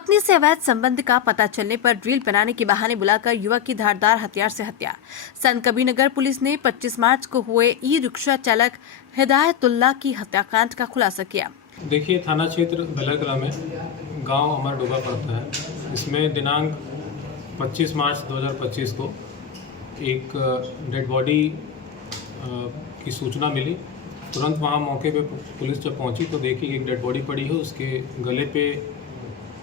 पत्नी से अवैध संबंध का पता चलने पर ड्रिल बनाने के बहाने बुलाकर युवक की धारदार हथियार से हत्या। संत कबीरनगर पुलिस ने 25 मार्च को हुए ई रिक्शा चालक हिदायतुल्लाह की हत्याकांड का खुलासा किया। देखिए, थाना क्षेत्र दलरकला में गांव अमर डोबा पड़ता है। इसमें दिनांक 25 मार्च 2025 को एक डेड बॉडी की सूचना मिली। तुरंत वहां मौके पे पुलिस जब पहुंची तो देखी एक डेड बॉडी पड़ी है। उसके गले पे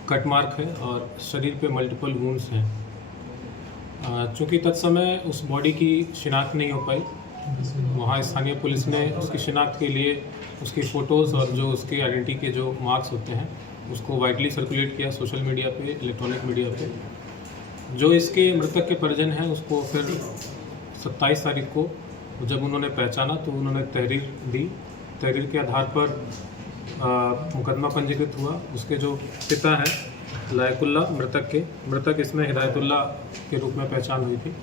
कट मार्क है और शरीर पे मल्टीपल वुंड्स हैं। चूँकि तत्समय उस बॉडी की शिनाख्त नहीं हो पाई, वहाँ स्थानीय पुलिस ने उसकी शिनाख्त के लिए उसकी फ़ोटोज़ और जो उसके आइडेंटिटी के जो मार्क्स होते हैं उसको वाइडली सर्कुलेट किया सोशल मीडिया पे, इलेक्ट्रॉनिक मीडिया पे। जो इसके मृतक के परिजन हैं उसको फिर 27 तारीख को जब उन्होंने पहचाना तो उन्होंने तहरीर दी। तहरीर के आधार पर मुकदमा पंजीकृत हुआ। उसके जो पिता हैं लायकुल्लाह मृतक इसमें हिदायतुल्लाह के रूप में पहचान हुई थी।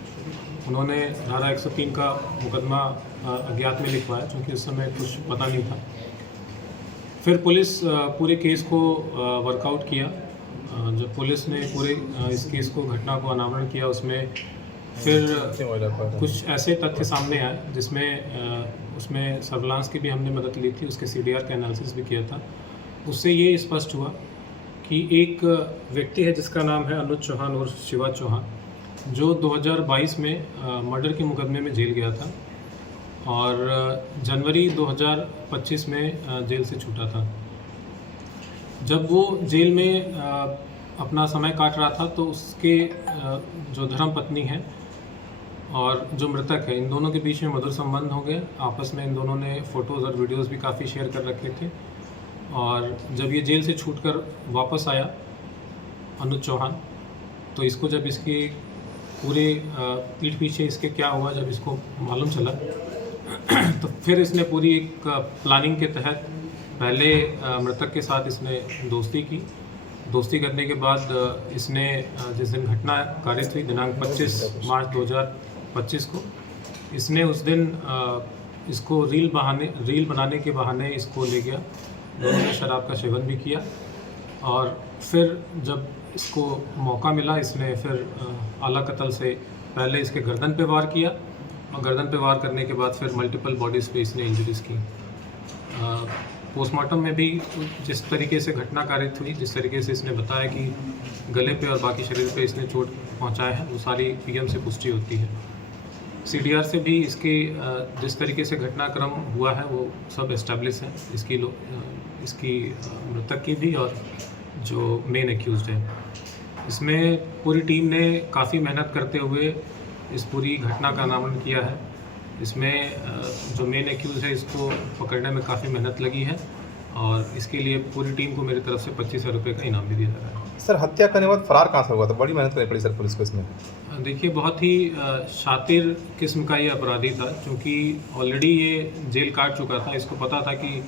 उन्होंने धारा 103 का मुकदमा अज्ञात में लिखवाया क्योंकि उस समय कुछ पता नहीं था। फिर पुलिस पूरे केस को वर्कआउट किया। जब पुलिस ने पूरे इस केस को घटना को अनावरण किया उसमें फिर कुछ ऐसे तथ्य सामने आए जिसमें उसमें सर्विलांस की भी हमने मदद ली थी, उसके CDR का एनालिसिस भी किया था। उससे ये स्पष्ट हुआ कि एक व्यक्ति है जिसका नाम है अनुज चौहान और शिवा चौहान, जो 2022 में मर्डर के मुकदमे में जेल गया था और जनवरी 2025 में जेल से छूटा था। जब वो जेल में अपना समय काट रहा था तो उसके जो धर्मपत्नी है और जो मृतक है, इन दोनों के बीच में मधुर संबंध हो गए। आपस में इन दोनों ने फ़ोटोज़ और वीडियोज़ भी काफ़ी शेयर कर रखे थे। और जब ये जेल से छूटकर वापस आया अनुज चौहान, तो इसको जब इसकी पूरे पीठ पीछे इसके क्या हुआ जब इसको मालूम चला तो फिर इसने पूरी एक प्लानिंग के तहत पहले मृतक के साथ इसने दोस्ती की। दोस्ती करने के बाद इसने जिस दिन घटना कारित हुई दिनांक 25 मार्च 2025 को, इसने उस दिन इसको रील बनाने के बहाने इसको ले गया। दोनों ने शराब का सेवन भी किया और फिर जब इसको मौका मिला इसने फिर आला कत्ल से पहले इसके गर्दन पे वार किया और गर्दन पे वार करने के बाद फिर मल्टीपल बॉडीज़ पे इसने इंजरीज़ की। पोस्टमार्टम में भी जिस तरीके से घटना कारित हुई, जिस तरीके से इसने बताया कि गले पे और बाकी शरीर पे इसने चोट पहुंचाया है, वो सारी PM से पुष्टि होती है। CDR से भी इसके जिस तरीके से घटनाक्रम हुआ है वो सब एस्टेब्लिश है, इसकी मृतक की भी और जो मेन एक्यूज्ड है। इसमें पूरी टीम ने काफ़ी मेहनत करते हुए इस पूरी घटना का अनावरण किया है। इसमें जो मेन एक्यूज़ है इसको पकड़ने में काफ़ी मेहनत लगी है और इसके लिए पूरी टीम को मेरी तरफ से 25,000 रुपये का इनाम भी दिया जा रहा है। सर, हत्या करने के बाद फरार कहाँ से हुआ था? बड़ी मेहनत करनी पड़ी सर पुलिस को इसमें। देखिए, बहुत ही शातिर किस्म का ये अपराधी था क्योंकि ऑलरेडी ये जेल काट चुका था। इसको पता था कि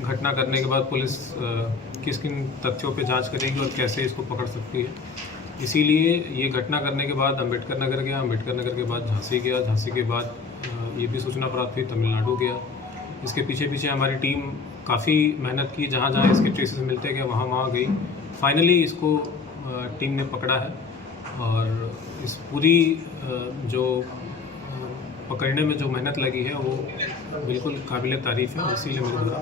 घटना करने के बाद पुलिस किस किन तथ्यों पे जांच करेगी और कैसे इसको पकड़ सकती है। इसीलिए ये घटना करने के बाद अम्बेडकर नगर गया, अम्बेडकर नगर के बाद झांसी गया, झांसी के बाद ये भी सूचना प्राप्त हुई तमिलनाडु गया। इसके पीछे हमारी टीम काफ़ी मेहनत की, जहाँ जहाँ इसके ट्रेसेस मिलते गए वहाँ गई। फाइनली इसको टीम ने पकड़ा है और इस पूरी जो पकड़ने में जो मेहनत लगी है वो बिल्कुल काबिल तारीफ है। इसीलिए मेरे द्वारा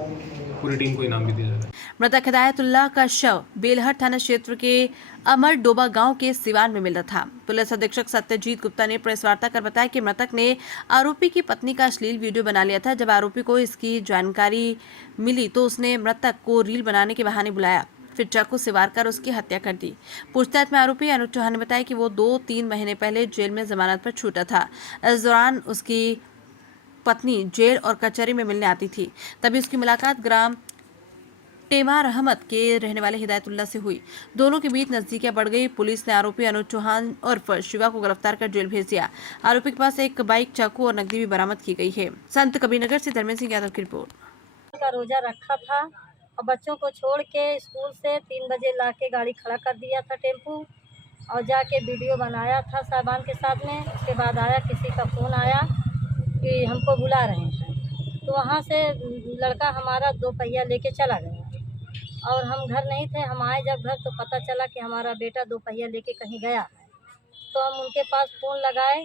पूरी टीम को इनाम भी दिया जा रहा है। मृतक हिदायतुल्लाह का शव बेलहर थाना क्षेत्र के अमर डोबा गांव के सिवान में मिला था। पुलिस अधीक्षक सत्यजीत गुप्ता ने प्रेस वार्ता कर बताया कि मृतक ने आरोपी की पत्नी का अश्लील वीडियो बना लिया था। जब आरोपी को इसकी जानकारी मिली तो उसने मृतक को रील बनाने के बहाने बुलाया, फिर चाकू से वार कर उसकी हत्या कर दी। पूछताछ में आरोपी अनुज चौहान ने बताया कि वो 2-3 महीने पहले जेल में जमानत पर छूटा था। इस दौरान उसकी पत्नी जेल और कचहरी में मिलने आती थी, तभी उसकी मुलाकात ग्राम टेमा रहमत के रहने वाले हिदायतुल्लाह से हुई। दोनों के बीच नजदीकियां बढ़ गई। पुलिस ने आरोपी अनुज चौहान उर्फ शिवा को गिरफ्तार कर जेल भेज दिया। आरोपी के पास एक बाइक, चाकू और नकदी भी बरामद की गई है। संत कबीरनगर से धर्मेंद्र सिंह यादव की रिपोर्ट। का रोजा रखा था और बच्चों को छोड़ के स्कूल से 3 बजे लाके गाड़ी खड़ा कर दिया था टेम्पू और जाके वीडियो बनाया था साहबान के सामने। उसके बाद आया किसी का फ़ोन आया कि हमको बुला रहे हैं, तो वहाँ से लड़का हमारा 2 पहिया लेके चला गया और हम घर नहीं थे। हम आए जब घर तो पता चला कि हमारा बेटा दोपहिया लेके कहीं गया है। तो हम उनके पास फ़ोन लगाए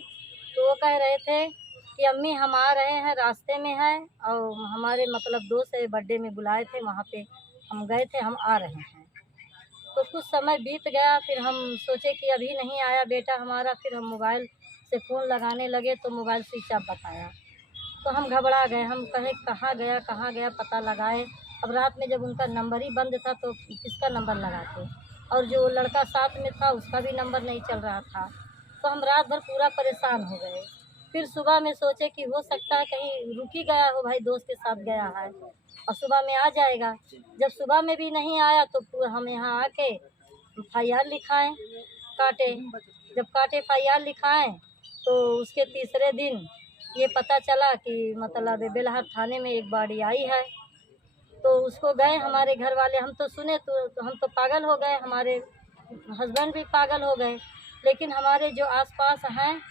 तो वो कह रहे थे कि अम्मी हम आ रहे हैं, रास्ते में हैं और हमारे मतलब दोस्त है बर्थडे में बुलाए थे, वहाँ पे हम गए थे, हम आ रहे हैं। तो कुछ समय बीत गया, फिर हम सोचे कि अभी नहीं आया बेटा हमारा। फिर हम मोबाइल से फ़ोन लगाने लगे तो मोबाइल स्विच ऑफ बताया। तो हम घबरा गए, हम कहे कहाँ गया पता लगाए। अब रात में जब उनका नंबर ही बंद था तो किसका नंबर लगाते, और जो लड़का साथ में था उसका भी नंबर नहीं चल रहा था। तो हम रात भर पूरा परेशान हो गए। फिर सुबह में सोचे कि हो सकता है कहीं रुक ही गया हो भाई, दोस्त के साथ गया है और सुबह में आ जाएगा। जब सुबह में भी नहीं आया तो हम यहाँ आके FIR लिखाएँ, काटे। जब काटे FIR लिखाएँ तो उसके तीसरे दिन ये पता चला कि मतलब बेलहर थाने में एक बॉडी आई है। तो उसको गए हमारे घर वाले, हम तो सुने तो हम तो पागल हो गए, हमारे हस्बैंड भी पागल हो गए। लेकिन हमारे जो आसपास हैं,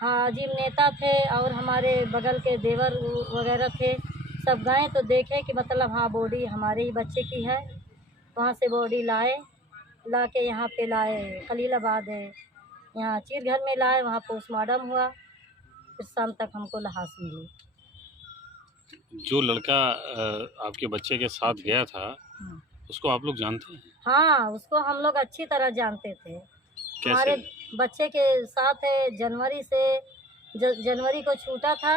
हाँ, अजीम नेता थे और हमारे बगल के देवर वगैरह थे, सब गए तो देखे कि मतलब हाँ बॉडी हमारे ही बच्चे की है। वहाँ से बॉडी ला के यहाँ पे लाए खलीलाबाद है, यहाँ चीरघर में लाए, वहाँ पोस्टमार्टम हुआ। फिर शाम तक हमको लाश मिली। जो लड़का आपके बच्चे के साथ गया था, हाँ। उसको आप लोग जानते हैं? हाँ, उसको हम लोग अच्छी तरह जानते थे। हमारे कैसे? बच्चे के साथ है, जनवरी से जनवरी को छूटा था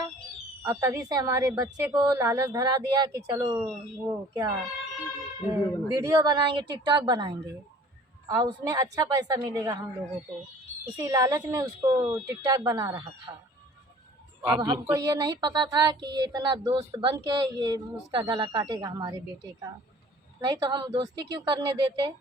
और तभी से हमारे बच्चे को लालच धरा दिया कि चलो वो क्या वीडियो बनाएंगे, टिकटॉक बनाएंगे और उसमें अच्छा पैसा मिलेगा हम लोगों को। उसी लालच में उसको टिकटॉक बना रहा था। अब आप लोग हमको ये नहीं पता था कि ये इतना दोस्त बन के ये उसका गला काटेगा हमारे बेटे का। नहीं तो हम दोस्ती क्यों करने देते।